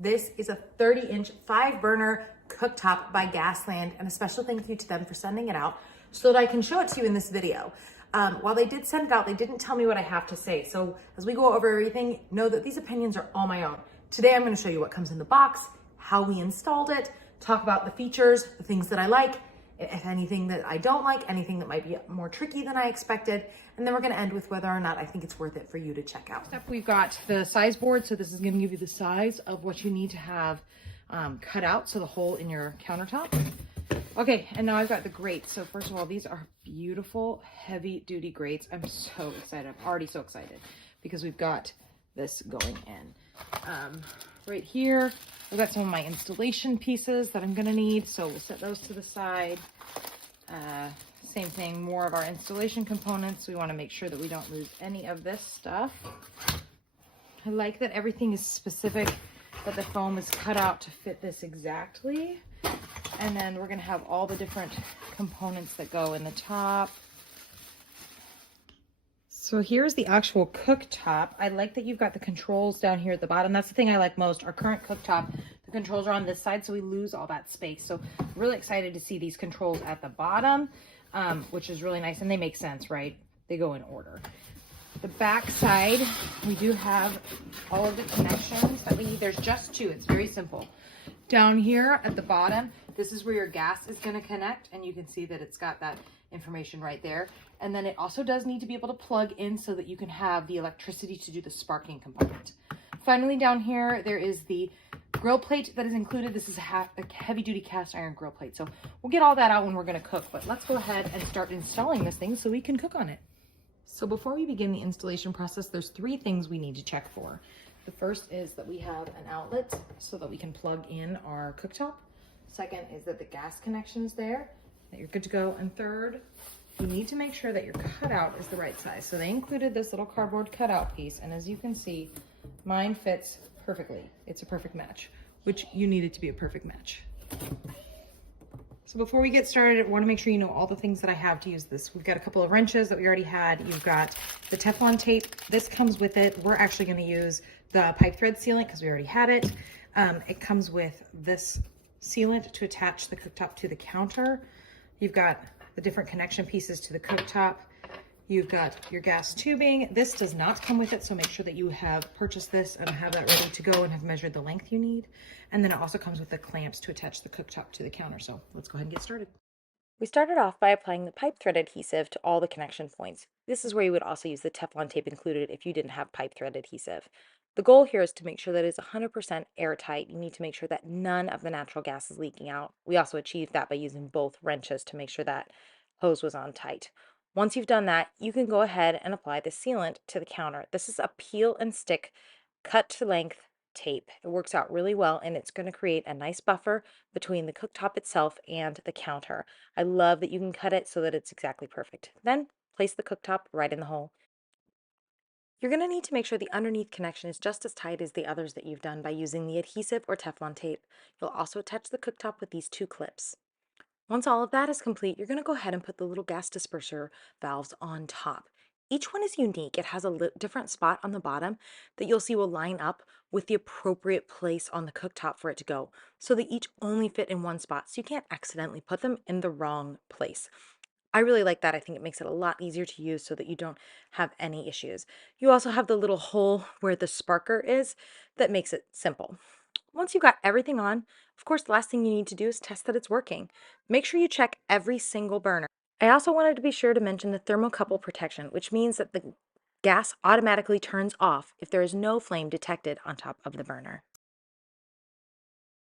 This is a 30-inch 5-burner cooktop by GASLAND, and a special thank you to them for sending it out so that I can show it to you in this video. While they did send it out, they didn't tell me what I have to say. So as we go over everything, know that these opinions are all my own. Today, I'm going to show you what comes in the box, how we installed it, talk about the features, the things that I like, if anything that I don't like, anything that might be more tricky than I expected, and then we're going to end with whether or not I think it's worth it for you to check out. Next up, we've got the size board. So this is going to give you the size of what you need to have cut out, so the hole in your countertop. Okay, and now I've got the grates. So first of all, these are beautiful, heavy-duty grates. I'm so excited. I'm already so excited because we've got this going in. Right here, I've got some of my installation pieces that I'm going to need, so we'll set those to the side. Same thing, more of our installation components. We want to make sure that we don't lose any of this stuff. I like that everything is specific, that the foam is cut out to fit this exactly. And then we're going to have all the different components that go in the top. So here's the actual cooktop. I like that you've got the controls down here at the bottom. That's the thing I like most. Our current cooktop, the controls are on this side, so we lose all that space. So really excited to see these controls at the bottom, which is really nice. And they make sense, right? They go in order. The back side, we do have all of the connections that we need. There's just two. It's very simple. Down here at the bottom, this is where your gas is going to connect, and you can see that it's got that information right there. And then it also does need to be able to plug in so that you can have the electricity to do the sparking component. Finally, down here, there is the grill plate that is included. This is a heavy-duty cast iron grill plate. So we'll get all that out when we're going to cook, but let's go ahead and start installing this thing so we can cook on it. So before we begin the installation process, there's 3 things we need to check for. The first is that we have an outlet so that we can plug in our cooktop. Second is that the gas connection is there, that you're good to go. And third, you need to make sure that your cutout is the right size. So they included this little cardboard cutout piece, and as you can see, mine fits perfectly. It's a perfect match, which you need it to be a perfect match. So before we get started, I want to make sure you know all the things that I have to use this. We've got a couple of wrenches that we already had. You've got the Teflon tape. This comes with it. We're actually going to use the pipe thread sealant because we already had it. It comes with this sealant to attach the cooktop to the counter. You've got the different connection pieces to the cooktop. You've got your gas tubing. This does not come with it, so make sure that you have purchased this and have that ready to go and have measured the length you need. And then it also comes with the clamps to attach the cooktop to the counter. So let's go ahead and get started. We started off by applying the pipe thread adhesive to all the connection points. This is where you would also use the Teflon tape included if you didn't have pipe thread adhesive. The goal here is to make sure that it's 100% airtight. You need to make sure that none of the natural gas is leaking out. We also achieved that by using both wrenches to make sure that hose was on tight. Once you've done that, you can go ahead and apply the sealant to the counter. This is a peel and stick, cut to length tape. It works out really well, and it's going to create a nice buffer between the cooktop itself and the counter. I love that you can cut it so that it's exactly perfect. Then place the cooktop right in the hole. You're going to need to make sure the underneath connection is just as tight as the others that you've done by using the adhesive or Teflon tape. You'll also attach the cooktop with these 2 clips. Once all of that is complete, you're going to go ahead and put the little gas disperser valves on top. Each one is unique. It has a different spot on the bottom that you'll see will line up with the appropriate place on the cooktop for it to go. So they each only fit in one spot, so you can't accidentally put them in the wrong place. I really like that. I think it makes it a lot easier to use so that you don't have any issues. You also have the little hole where the sparker is that makes it simple. Once you've got everything on, of course, the last thing you need to do is test that it's working. Make sure you check every single burner. I also wanted to be sure to mention the thermocouple protection, which means that the gas automatically turns off if there is no flame detected on top of the burner.